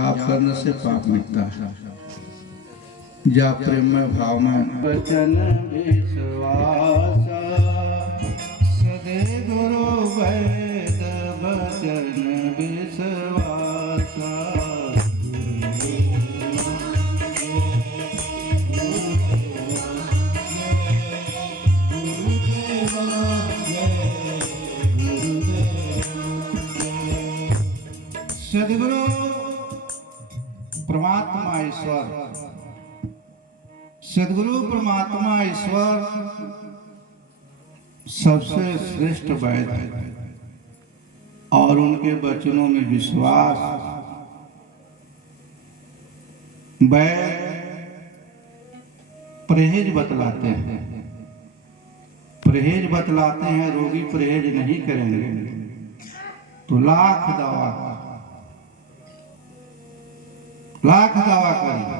जाप करने से पाप मिटता है। जाप प्रेम में भाव में वचन विश्वास सदगुरु वैद वचन विश्वास। सदगुरु परमात्मा ईश्वर, सदगुरु परमात्मा ईश्वर सबसे श्रेष्ठ वैद्य है और उनके वचनों में विश्वास। वैद्य परहेज बतलाते हैं, परहेज बतलाते हैं। रोगी परहेज नहीं करेंगे तो लाख दवा करेंगे,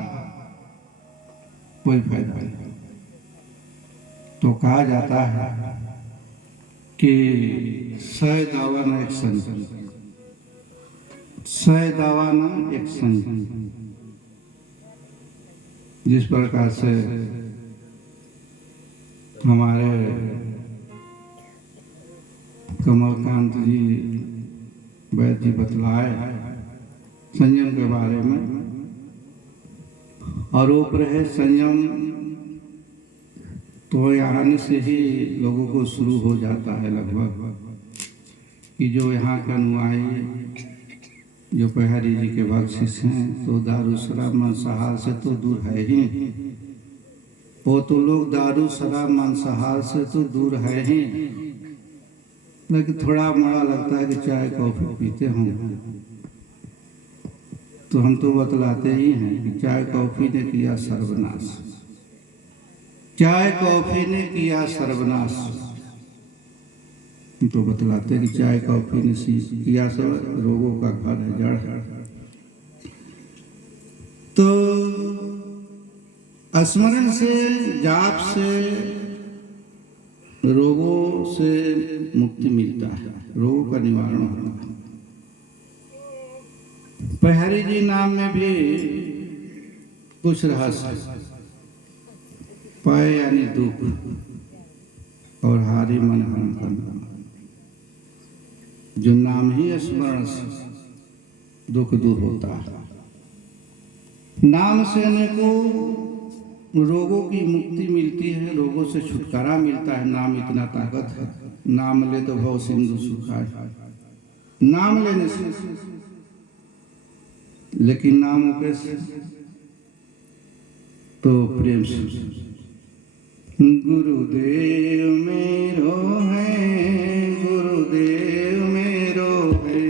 कोई फायदा नहीं। तो कहा जाता है कि 100 दावा न एक संग, 100 दावा न एक संग। जिस प्रकार से हमारे कमलकांत जी वैद्य जी बतलाए संयम के बारे में, और ऊपर है संयम तो यहाँ से ही लोगों को शुरू हो जाता है लगभग, कि जो यहाँ के अनुयायी जो पहाड़ी जी के बख्शिश हैं तो दारू शराब मांसाहार से तो दूर है ही। वो तो लोग दारू शराब मांसाहार से तो दूर है ही, लेकिन थोड़ा मोड़ा लगता है कि चाय कॉफी पीते होंगे। तो हम तो बतलाते ही हैं कि चाय कॉफी ने किया सर्वनाश, चाय कॉफी ने किया सर्वनाश। तो बतलाते कि चाय कॉफी ने किया सब रोगों का घर है, जड़ है। तो स्मरण से, जाप से रोगों से मुक्ति मिलता है, रोगों का निवारण होता है। पहाड़ी जी नाम में भी कुछ रहस्य। पय यानी दुख और हारी मन हरण करना। जो नाम ही स्मरण से दुख दूर होता है। नाम से अनेकों रोगों की मुक्ति मिलती है, रोगों से छुटकारा मिलता है। नाम इतना ताकत है, नाम ले तो भव सिंधु सुखाए। नाम लेने से, लेकिन नामों कैसे? तो प्रेम से। गुरुदेव मेरो है, गुरुदेव मेरो है,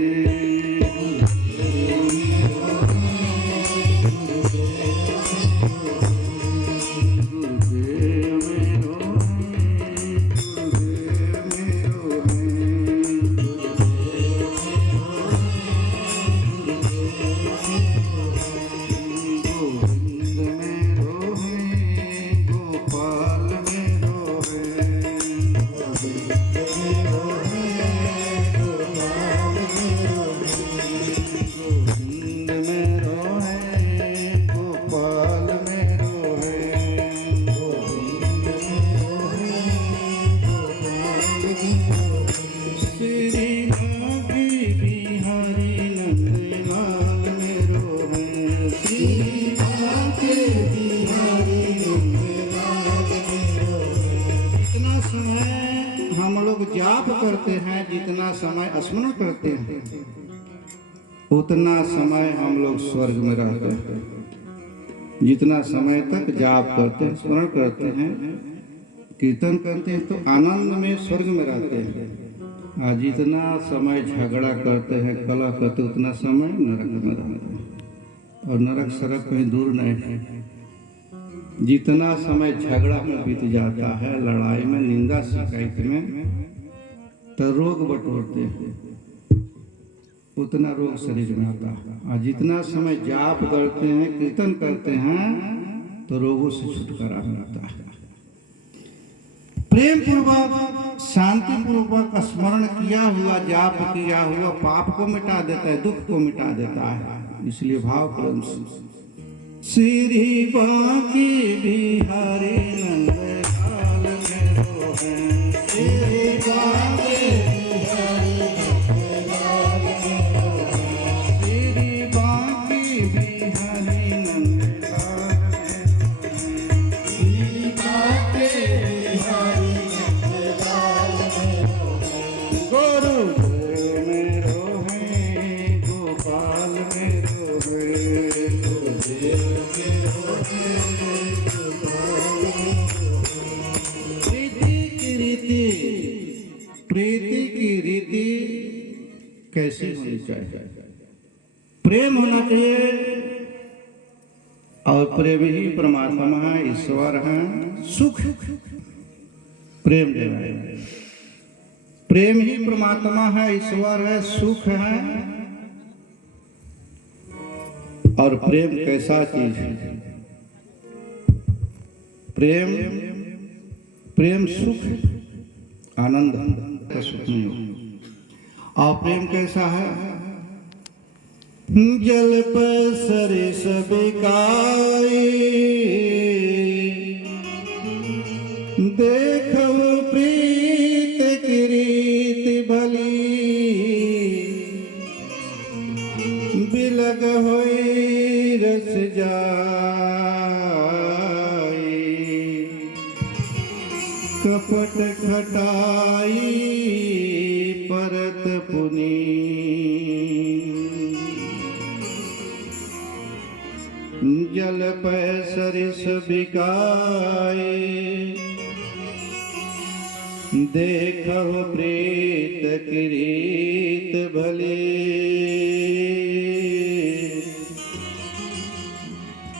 जाप करते हैं, जितना समय स्मरण करते हैं उतना समय हम लोग स्वर्ग में रहते हैं। जितना समय तक जाप करते हैं, स्मरण करते हैं, कीर्तन करते हैं तो आनंद में स्वर्ग में रहते हैं। और जितना समय झगड़ा करते हैं, कलह करते, उतना समय नरक में रहते हैं। और नरक सरक कहीं दूर नहीं है। जितना समय झगड़ा में बीत जाता है, लड़ाई में, निंदा शिकायत में, तो रोग बटोरते हैं, उतना रोग शरीर में आता है। और जितना समय जाप करते हैं, कीर्तन करते हैं, तो रोगों से छुटकारा मिलता है। प्रेम पूर्वक, शांति पूर्वक स्मरण किया हुआ, जाप किया हुआ पाप को मिटा देता है, दुख को मिटा देता है। इसलिए भाव प्रेम से श्री बांकी बिहारी नंद लाल मेरो है, श्री बांकी बिहारी नंद लाल मेरो है, श्री बांकी बिहारी नंद लाल मेरो है, श्री बांकी बिहारी नंद लाल मेरो है, गुरुदेव मेरो है, गोपाल मेरो है, गुरुदेव मेरो है, गोपाल मेरो है। प्रीति की रीति कैसी होनी चाहिए? प्रेम होना चाहिए, और प्रेम ही परमात्मा है, ईश्वर है, सुख प्रेम देना है। प्रेम ही परमात्मा है, ईश्वर है, सुख है। और प्रेम कैसा चीज है? प्रेम प्रेम सुख आनंद का सुख नहीं हो। और प्रेम कैसा है? जल पर सरिस बिकाई, देखो प्रीत की रीत भली, बिलग होई रस जाई, कपट खटाई परत पुनी, जल पै सरिस बिकाए, देखो प्रीत की रीत भली।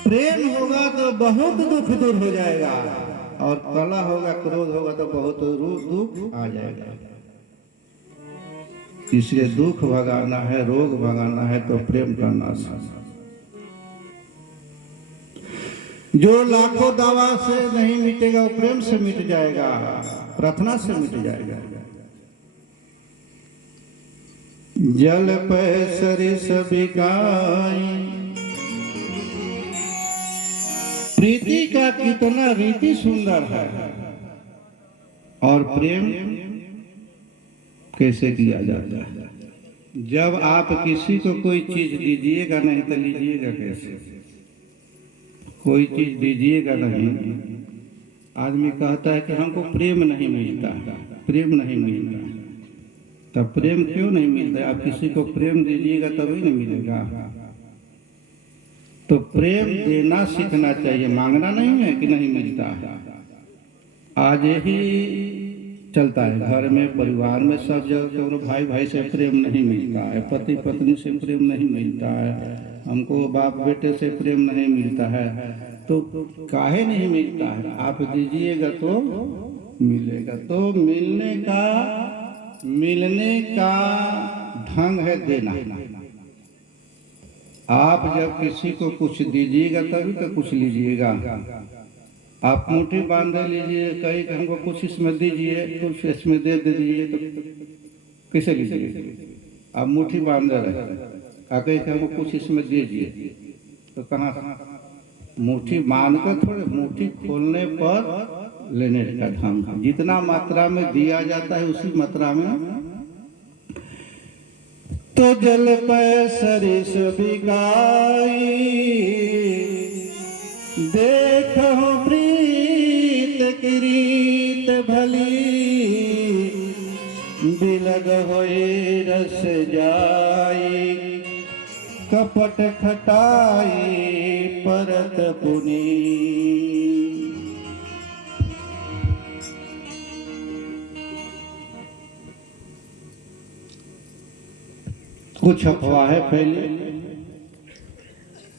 प्रेम होगा तो बहुत दुख दूर हो जाएगा, और कला होगा, क्रोध होगा तो बहुत दुख आ जाएगा। इसलिए दुख भगाना है, रोग भगाना है तो प्रेम करना है। जो लाखों दवा से नहीं मिटेगा वो प्रेम से मिट जाएगा, प्रार्थना से मिट जाएगा। जल पे सरिस बिकाई, प्रीति का कितना रीति सुंदर है, और प्रेम कैसे किया जाता है? जब आप किसी को कोई चीज दीजिएगा नहीं तो लीजिएगा कैसे? कोई चीज दीजिएगा नहीं। आदमी कहता है कि हमको प्रेम नहीं मिलता, प्रेम नहीं मिलता। तब प्रेम क्यों नहीं मिलता? आप किसी को प्रेम दीजिएगा तभी नहीं मिलेगा। तो प्रेम देना सीखना चाहिए, मांगना नहीं है कि नहीं मिलता। आज ही चलता है घर में, परिवार में, सब जगह भाई भाई से प्रेम नहीं मिलता है, पति पत्नी से प्रेम नहीं मिलता है, हमको बाप बेटे से प्रेम नहीं मिलता है। तो काहे नहीं मिलता है? आप दीजिएगा तो मिलेगा। तो मिलने का ढंग है देना। आप जब किसी को कुछ दीजिएगा तभी तो कुछ लीजिएगा। आप मुट्ठी बांध लीजिए, कहीं हमको कुछ इसमें दीजिए, कुछ इसमें दे दीजिए, तो कैसे लीजिए? आप मुट्ठी बांध रहे, कहीं हमको कुछ इसमें दीजिए, तो कहाँ? मुट्ठी बांध कर थोड़े, मुट्ठी खोलने पर लेने का ढंग। जितना मात्रा में दिया जाता है उसी मात्रा में। तो जल पे सरिस बिकाई, देखो प्रीत की रीत भली, बिलग होए रस जाई, कपट खटाई परत पुनी। कुछ अफवाहें फैली,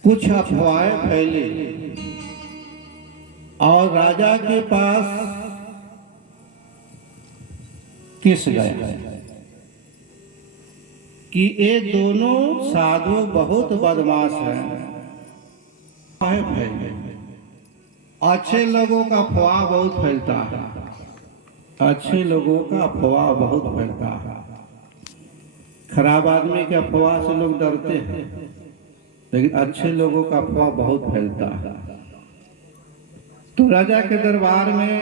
कुछ अफवाहें फैली, और राजा के पास किस गया कि ये दोनों साधु बहुत बदमाश हैं। अच्छे लोगों का अफवाह बहुत फैलता है, अच्छे लोगों का अफवाह बहुत फैलता है। खराब आदमी के अफवाह से लोग डरते हैं, लेकिन अच्छे लोगों का अफवाह बहुत फैलता है। तो राजा के दरबार में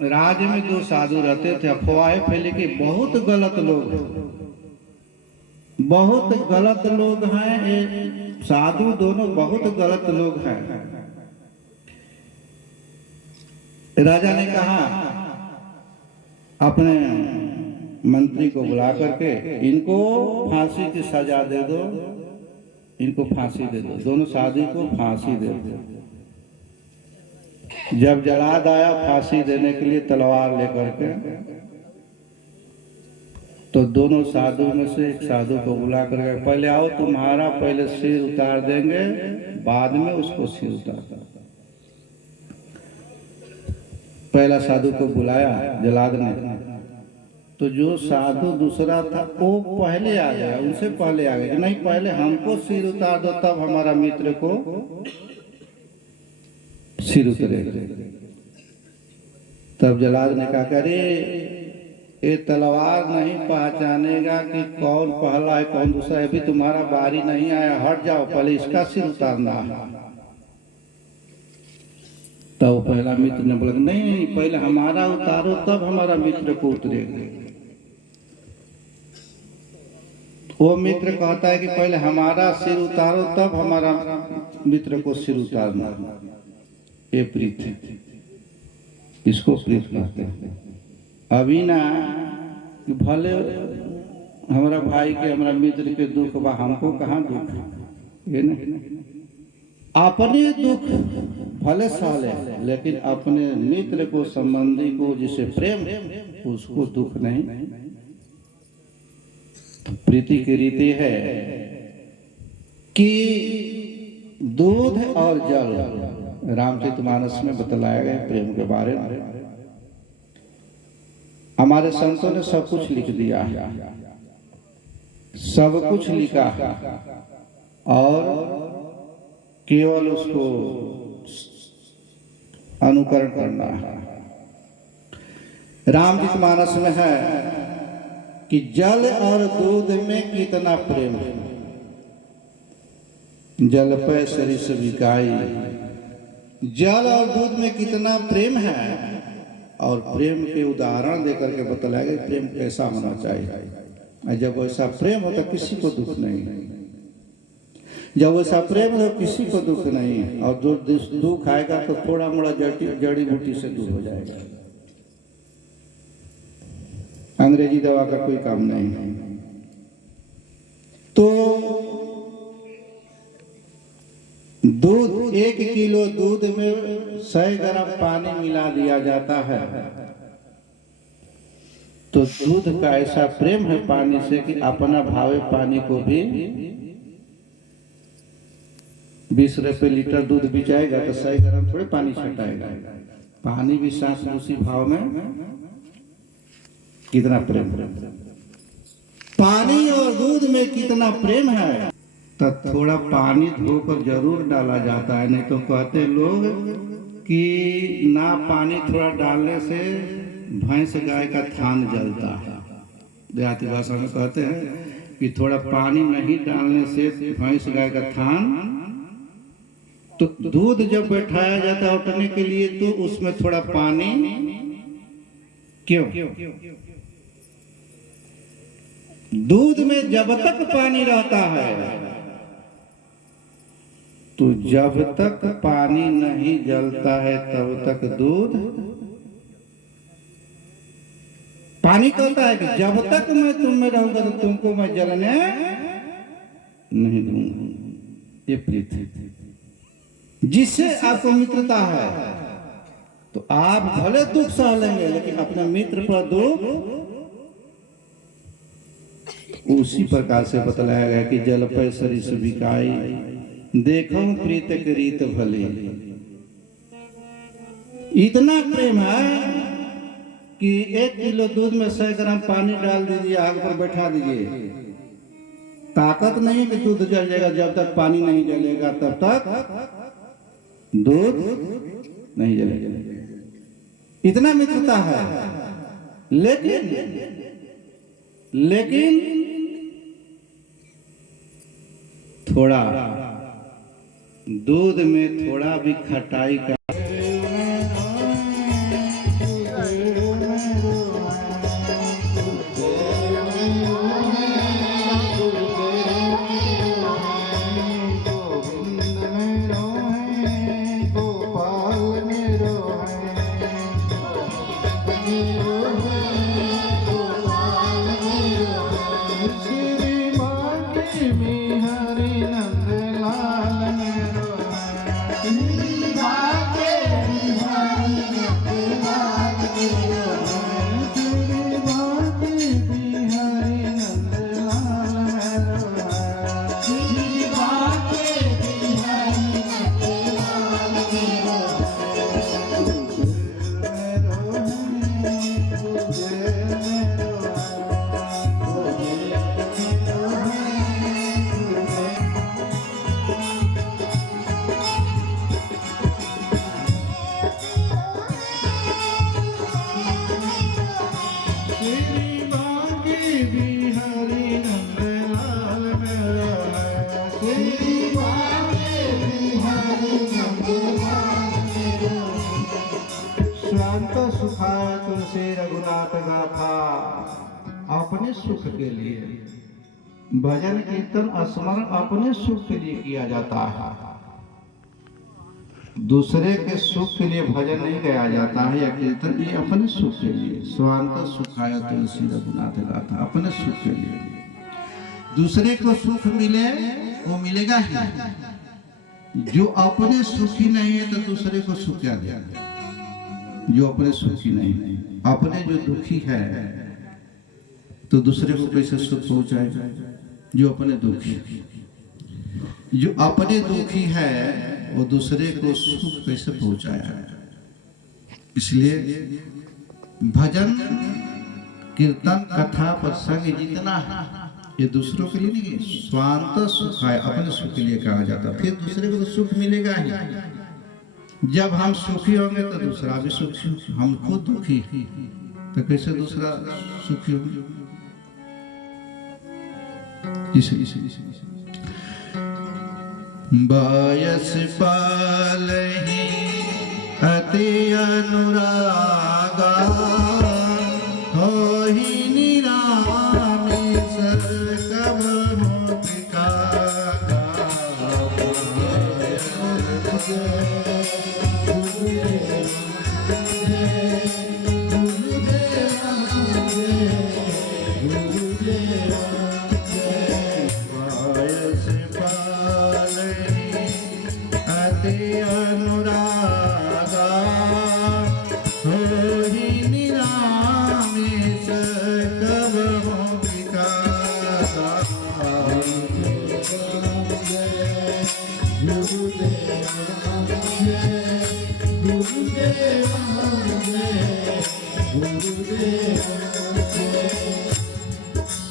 राज्य में दो साधु रहते थे। अफवाहें फैली कि बहुत गलत लोग हैं, बहुत गलत लोग हैं, ये साधु दोनों बहुत गलत लोग हैं। राजा ने कहा अपने मंत्री को बुला करके इनको फांसी की सजा दे दो, इनको फांसी दे दो, दोनों साधु को फांसी दे दो। जब जलाद आया फांसी देने के लिए तलवार लेकर के, तो दोनों साधु में से एक साधु को बुला करके पहले आओ, तुम्हारा पहले सिर उतार देंगे, बाद में उसको सिर उतार। पहला साधु को बुलाया जलाद ने, तो जो साधु दूसरा था वो पहले आ गया, उनसे पहले आ गया, नहीं पहले हमको सिर उतार दो तब हमारा मित्र को सिर उतरेगा। तब जलाद ने कहा अरे ये तलवार नहीं पहचानेगा कि कौन पहला है कौन दूसरा है, अभी तुम्हारा बारी नहीं आया, हट जाओ, पहले इसका सिर उतारना है। तब पहला मित्र ने बोला नहीं, पहले हमारा उतारो तब हमारा मित्र को उतरेगा। वो मित्र कहता है कि पहले हमारा सिर उतारो तब हमारा मित्र को सिर उतारना। ये प्रीत है, इसको प्रीत कहते हैं। अभी ना कि भले हमारा भाई के हमारा मित्र के दुख बा, हमको कहाँ दुख, ये नहीं, अपने दुख भले सहले, लेकिन अपने मित्र को संबंधी को जिसे प्रेम उसको दुख नहीं। तो प्रीति की रीति है कि दूध और जल रामचरितमानस में बतलाया गया प्रेम के बारे में। हमारे संतों ने सब कुछ लिख दिया है, सब कुछ लिखा है, और केवल उसको अनुकरण करना है। रामचरितमानस में है कि जल और दूध में कितना प्रेम है, जल पे सरिस बिकाई, जल और दूध में कितना प्रेम है, और प्रेम के उदाहरण देकर के बतलाया गया प्रेम कैसा होना चाहिए। जब वैसा प्रेम हो तो किसी को दुख नहीं, जब वैसा प्रेम हो किसी को दुख नहीं, और जो दुख आएगा तो थोड़ा मोड़ा जड़ी बूटी से दूर हो जाएगा। अंग्रेजी दवा का कोई काम नहीं है। तो दूध, 1 किलो दूध में 100 ग्राम पानी मिला दिया जाता है। तो दूध का ऐसा प्रेम है पानी से कि अपना भावे पानी को भी 20 रुपए लीटर दूध भी जाएगा तो 100 ग्राम थोड़े पानी छटाएगा, पानी भी साथ उसी भाव में। कितना प्रेम, पानी और दूध में कितना प्रेम है। तो थोड़ा पानी धोकर जरूर डाला जाता है, नहीं तो कहते लोग कि ना पानी थोड़ा डालने से भैंस गाय का थान जलता है। देहाती भाषा में कहते हैं कि थोड़ा पानी नहीं डालने से भैंस गाय का थान। तो दूध जब बैठाया जाता है उठने के लिए तो उसमें थोड़ा पानी क्यों? दूध में जब तक पानी रहता है, तो जब तक पानी नहीं जलता है तब तक दूध, पानी कहता है कि जब तक मैं तुम में रहूंगा तो तुमको मैं जलने नहीं दूंगा। ये प्रीति जिससे आपको मित्रता है, तो आप भले दुख सह लेंगे लेकिन अपने मित्र पर दुख उसी प्रकार से बतलाया गया कि जल पे सरिस बिकाई, देखो प्रीत के रीत भले। इतना प्रेम है कि 1 किलो दूध में 100 ग्राम पानी डाल दीजिए, आग पर बैठा दीजिए, ताकत नहीं कि दूध जल जाएगा। जब तक पानी नहीं जलेगा तब तक दूध नहीं जलेगा। इतना मित्रता है। लेकिन थोड़ा दूध में थोड़ा भी खटाई का सुखाय तुलसी रघुनाथ गाथा। अपने सुख के लिए भजन कीर्तन स्मरण अपने सुख के लिए किया जाता है, दूसरे के सुख के लिए भजन नहीं गाया जाता है या कीर्तन, ये अपने सुख के लिए। स्वांत सुखाय तुलसी रघुनाथ गाथा, अपने सुख के लिए। दूसरे को सुख मिले वो मिलेगा ही, जो अपने सुखी नहीं है तो दूसरे को सुख क्या देगा। जो अपने सुखी नहीं है, अपने जो दुखी है तो दूसरे को कैसे सुख पहुंचाएगा। जो अपने दुखी, जो अपने दुखी है वो दूसरे को सुख कैसे पहुंचाया। इसलिए भजन कीर्तन कथा प्रसंग जितना है ये दूसरों के लिए नहीं, स्वांत सुखाय अपने सुख के लिए कहा जाता। फिर दूसरे को तो सुख मिलेगा ही। जब हम सुखी होंगे तो दूसरा भी सुखी, हम खुद दुखी तो कैसे दूसरा सुखी होगा। बायस पालहि अति अनुरागा, होहि निरामिष कब हो बिकागा।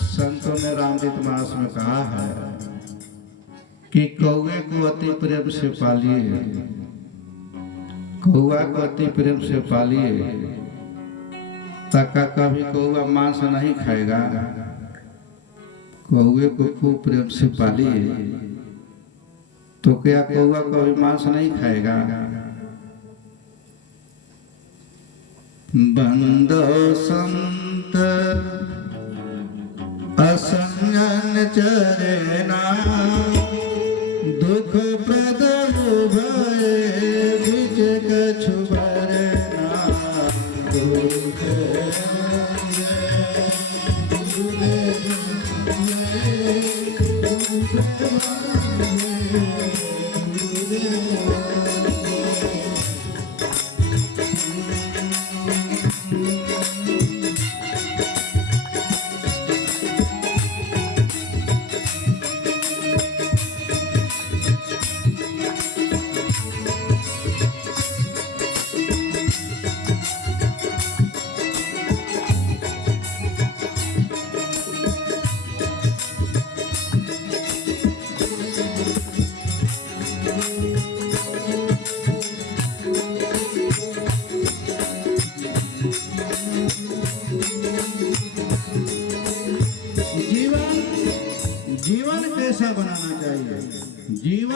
संतों ने रामचरित मानस में कहा है कि कौवे को अति प्रेम से पालिए, कौआ को अति प्रेम से पालिए, ताकि कभी कौआ मांस नहीं खाएगा। कौवे को खूब प्रेम से पालिए तो क्या कौआ कभी मांस नहीं खाएगा। बंदो संत असंगन चरना, दुख प्रद भय बिच कछु भरना।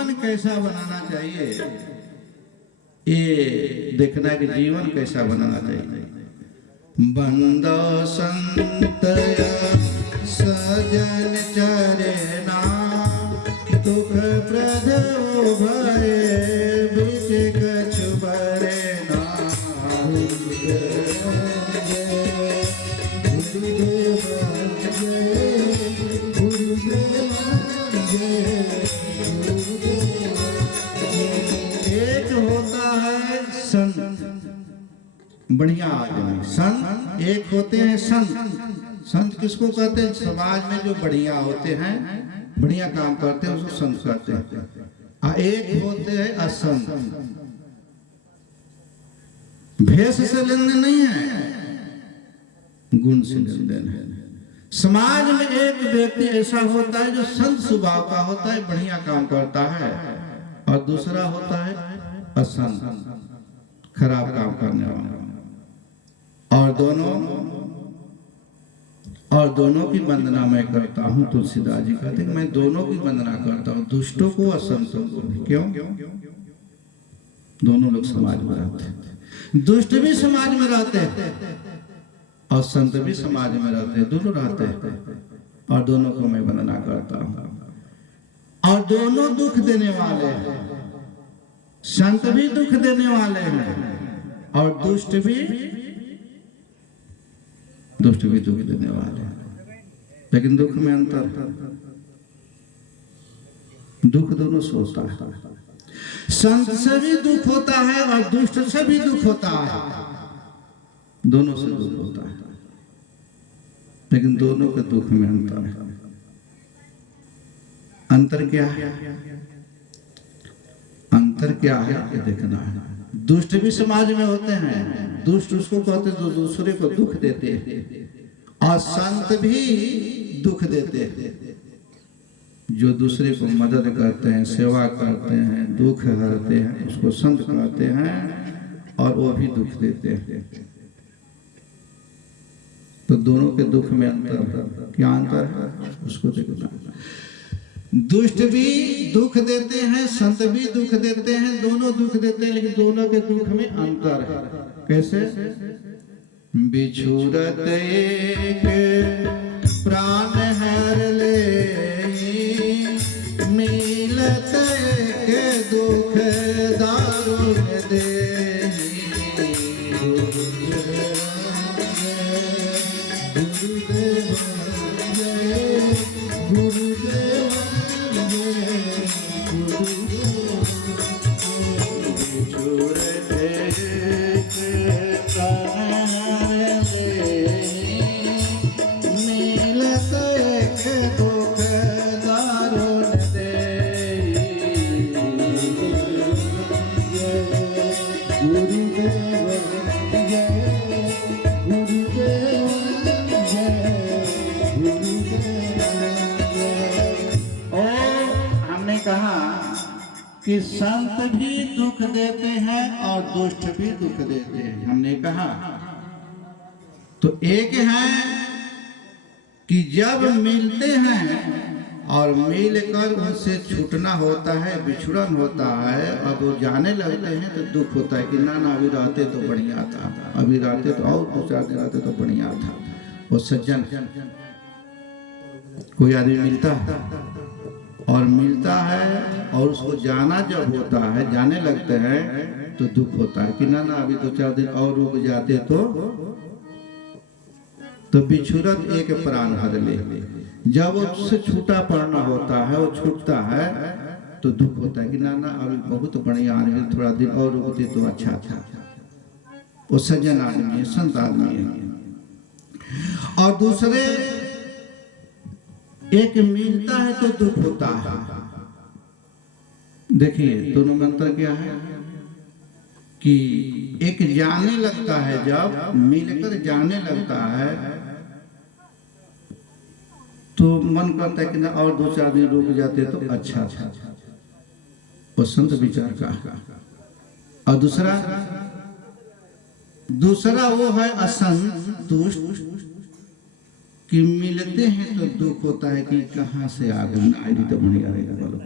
जीवन कैसा बनाना चाहिए, ये देखना है कि जीवन कैसा बनाना चाहिए। बंदो संत सजन चरना दुख प्रद भय बीच कछु बरना। एक होता है संत, बढ़िया आदमी संत, एक होते हैं संत। संत किसको कहते हैं? समाज में जो बढ़िया होते हैं, बढ़िया काम करते हैं, उसको संत कहते हैं। एक होते हैं असंत, भेष से लेन देन नहीं है, गुण से लेन देन है। समाज में एक व्यक्ति ऐसा होता है जो संत स्वभाव का होता है, बढ़िया काम करता है, और दूसरा होता है असंत, खराब काम करने वाला। और दोनों की वंदना मैं करता हूँ। तुलसीदास जी कहते हैं मैं दोनों की वंदना करता हूँ, दुष्टों को और संतों को भी। क्यों? दोनों लोग समाज में रहते हैं, दुष्ट भी समाज में रहते हैं और संत भी समाज में रहते हैं, दोनों रहते हैं, और दोनों को मैं वंदना करता हूँ। और दोनों दुख देने वाले हैं, संत भी दुख देने वाले हैं और दुष्ट भी दुख देने वाले हैं। लेकिन दुख में अंतर है, दुख दोनों से होता है। संत से भी दुख होता है और दुष्ट से भी दुख होता है, दोनों से दुख होता है, लेकिन दोनों के दुख में अंतर है। अंतर क्या है? अंतर क्या है ये देखना है। दुष्ट भी समाज में होते हैं, दुष्ट उसको कहते हैं जो दूसरे को दुख देते हैं, और संत भी दुख देते हैं, जो दूसरे को मदद करते हैं, सेवा करते हैं, दुख हरते हैं, उसको संत कहते हैं, और वो भी दुख देते हैं। तो दोनों के दुख में अंतर है। क्या अंतर है उसको देखना। दुष्ट भी दुख देते हैं, संत भी दुख देते हैं, दोनों दुख देते हैं, लेकिन दोनों के दुख में अंतर है। कैसे? बिछुरत एक प्राण हर ले, मिलत एक दुख दारुण दे। कि संत भी दुख देते हैं और दुष्ट भी दुख देते हैं, हमने कहा। तो एक है कि जब मिलते हैं और मिलकर उनसे छूटना होता है, बिछुड़न होता है, अब वो जाने लगते हैं तो दुख होता है कि ना अभी रहते तो बढ़िया था, अभी रहते तो और 2-4 दिन रहते तो बढ़िया था। वो सज्जन कोई आदमी मिलता है और मिलता है और उसको जाना जब होता है, जाने लगते हैं तो दुख होता है कि ना अभी 2-4 दिन और रुक जाते तो बिछुरत एक प्राण हर ले। जब उससे छूटा पड़ना होता है, वो छूटता है तो दुख होता है कि ना अभी बहुत बढ़िया आदमी, थोड़ा दिन और रुकते तो अच्छा था। वो सज्जन आदमी है, संत आदमी है। और दूसरे एक मिलता है तो दुख होता है। देखिए दोनों में अंतर क्या है कि एक जाने लगता है, जब मिलकर जाने लगता है तो मन करता है कि ना और 2-4 दिन रुक जाते तो अच्छा था, वो संत विचार का। और दूसरा वो है असंत, दुष्ट, कि मिलते हैं तो दुख होता है कि कहाँ से आगे ना आई तो बढ़िया रहेगा। बोलो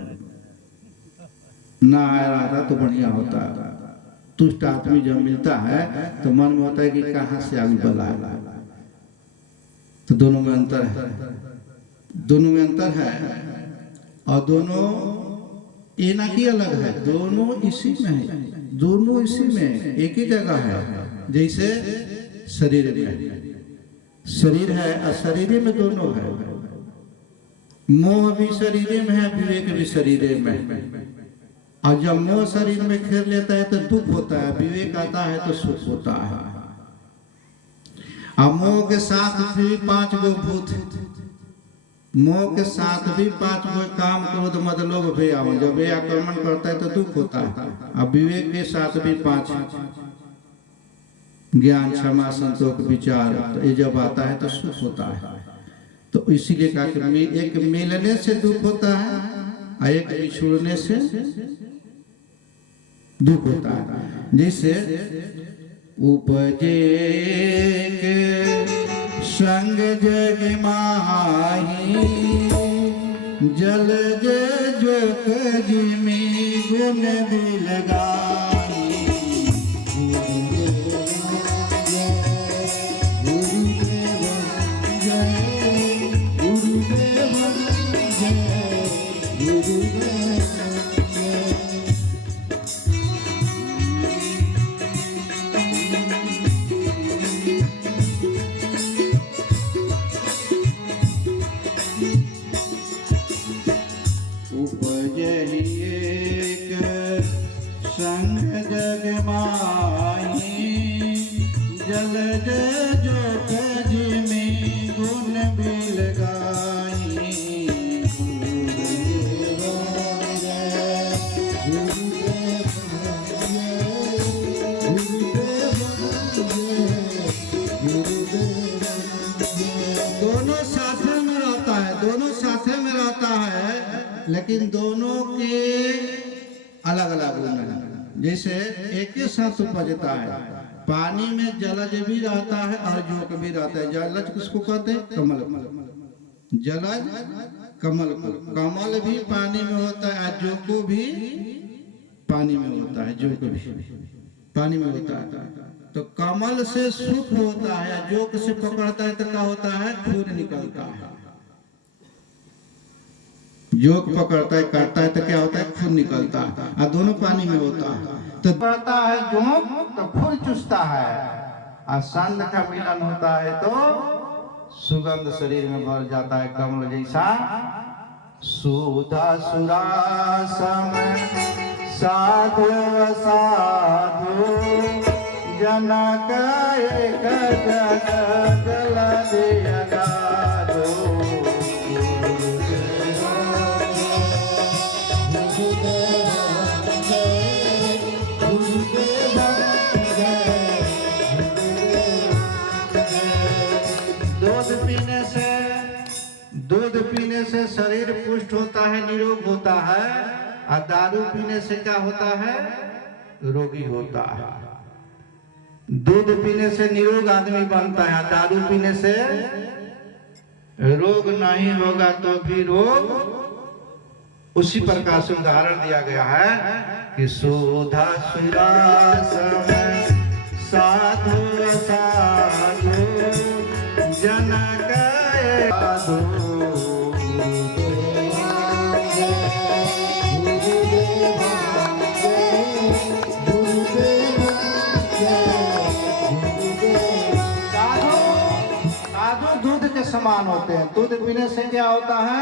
ना आ रहा था तो बढ़िया होता है। तुष्ट आदमी जब मिलता है तो मन में होता है कि कहाँ से आग बला। तो दोनों में अंतर है, दोनों में अंतर है। और दोनों ये ना कि अलग है, दोनों इसी में है, दोनों इसी में एक ही जगह है। जैसे शरीर में शरीर है और शरीर में दोनों है। मोह भी शरीर में है, विवेक भी शरीर में है। और जब मोह शरीर में घेर लेता है तो दुख होता है, विवेक आता है तो सुख होता है। और मोह के साथ भी 5 गो भूत, मोह के साथ भी 5 गो काम, क्रोध, मद, लोभ, भय। जब वे आक्रमण करता है तो दुख होता है। और विवेक के साथ भी 5, ज्ञान, क्षमा, संतोष, विचार, तो ये जब आता है तो सुख होता है। तो इसीलिए कहा कि एक मिलने से दुख होता है और एक बिछुड़ने से दुख होता है। जैसे उपजे के संग जग माही, जल जे जोक जिमी गुण बिलगाई। दोनों साथे में रहता है, दोनों साथे में रहता है, लेकिन दोनों के अलग अलग गुण है। जैसे एक के साथ उपजता है, पानी में जलज भी रहता है और जोक भी रहता है। जलज किसको कहते हैं? कमल। जलज कमल को, कमल भी पानी में होता है और जोको भी पानी में होता है, जोक भी पानी में होता है। तो कमल से सुख होता है, जोक से पकड़ता है तो क्या होता है? खून निकलता है। जोक पकड़ता है, काटता है तो क्या होता है? खून निकलता है। और दोनों पानी में होता है। तो पकड़ता है जोक तो खून चूसता है, और संग का मिलन होता है तो सुगंध शरीर में भर जाता है, कमल जैसा। सुधा सुरासम साधु साधु, जनक एक जग जल दिया गाधो। दूध पीने से शरीर पुष्ट होता है, निरोग होता है। और दारू पीने से क्या होता है? रोगी होता है। दूध पीने से निरोग आदमी बनता है, दारू पीने से रोग नहीं होगा तो भी रोग। उसी प्रकार से उदाहरण दिया गया है कि सुधा सुरासम साधु साधु, जनक साधु। समान होते हैं। दूध पीने से क्या होता है?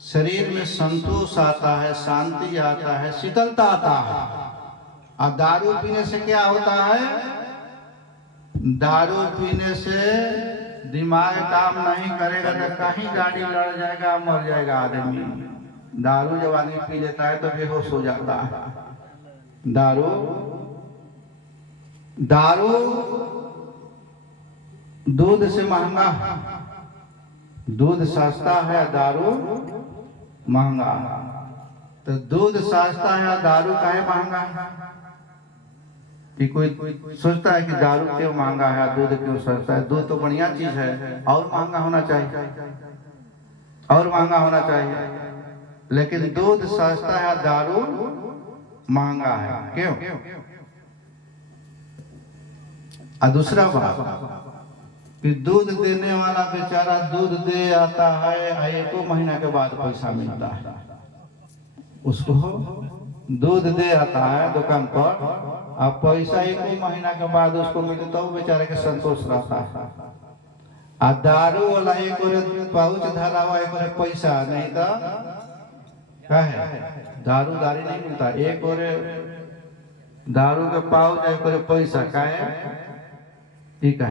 शरीर में संतोष आता है, शांति आता है, शीतलता आता है। और दारू पीने से क्या होता है? दारू पीने से दिमाग काम नहीं करेगा तो कहीं गाड़ी लड़ जाएगा, मर जाएगा आदमी। दारू जब आदमी पी लेता है तो बेहोश हो जाता है। दारू दूध से महंगा है। दूध सस्ता है, दारू महंगा। तो दूध सस्ता है, दारू काहे महंगा है? कि कोई सोचता है कि दारू क्यों महंगा है, दूध क्यों सस्ता है? दूध तो बढ़िया चीज है, और महंगा होना चाहिए, और महंगा होना चाहिए। लेकिन दूध सस्ता है, दारू महंगा है। क्यों? और दूसरा बात कि दूध देने वाला बेचारा दूध दे आता है, 1 महीना के बाद पैसा मिलता है उसको। दूध दे आता है दुकान पर, अब पैसा 1 महीना के बाद उसको मिले तो बेचारे के संतोष रहता है। आ दारू वाला एक पाउच धरा हुआ, एक पैसा नहीं तो क्या है, दारू दारी नहीं मिलता। एक और दारू के पाउच, एक पैसा का है, ठीक है।